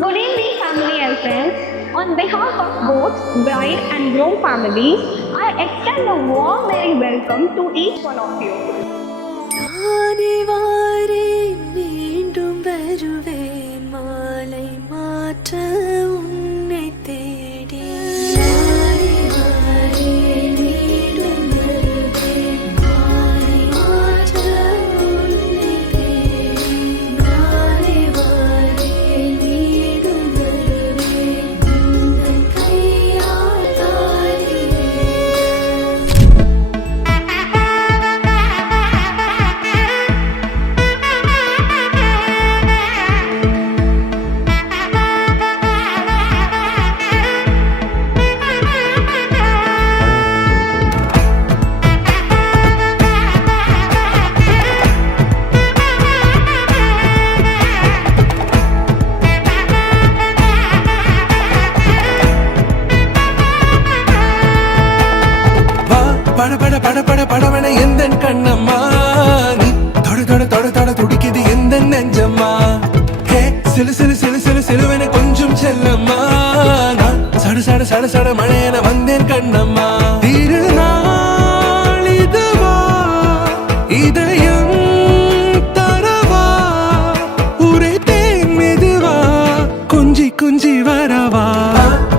Good evening, family and friends. On behalf of both bride and groom families, I extend a warm very welcome to each one of you. மீண்டும் வருவேன் மாலை மாற்ற உன்னை தேடி படவன எந்த கண்ணம்மா நீ தொட தொட தொட தொட துடிக்குது எந்த நெஞ்சம்மா ஹே சிலு சிலு சிலு சிலு சிலுவன கொஞ்சம் செல்லம்மா நான் சட சட சட சட மழையன வந்தேன் கண்ணம்மா திருநாள் இதுவா இதயம் தரவா ஊரே தேன் மெதுவா குஞ்சி குஞ்சி வரவா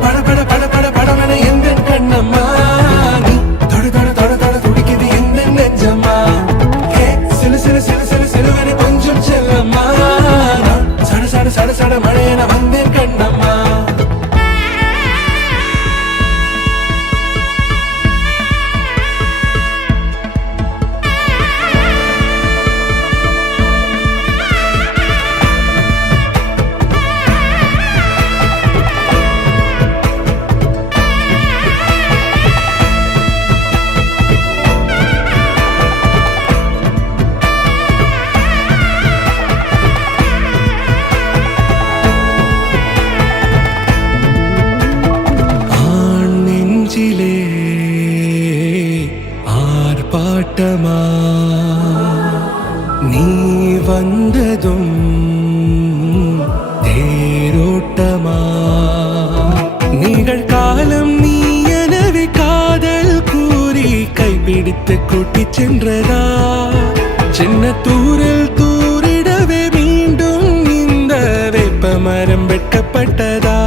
பட பட பட பட படவன எந்த கண்ணம்மா சட சட மழையன வந்தேன் கண்ணம்மா ஆர்ப்பாட்டமா நீ வந்ததும் தேரோட்டமா நிகழ்காலம் நீ எனவே காதல் கூறி கைப்பிடித்து கூட்டிச் சென்றதா சின்ன தூரில் தூரிடவே மீண்டும் இந்த வேப்ப மரம் வெட்டப்பட்டதா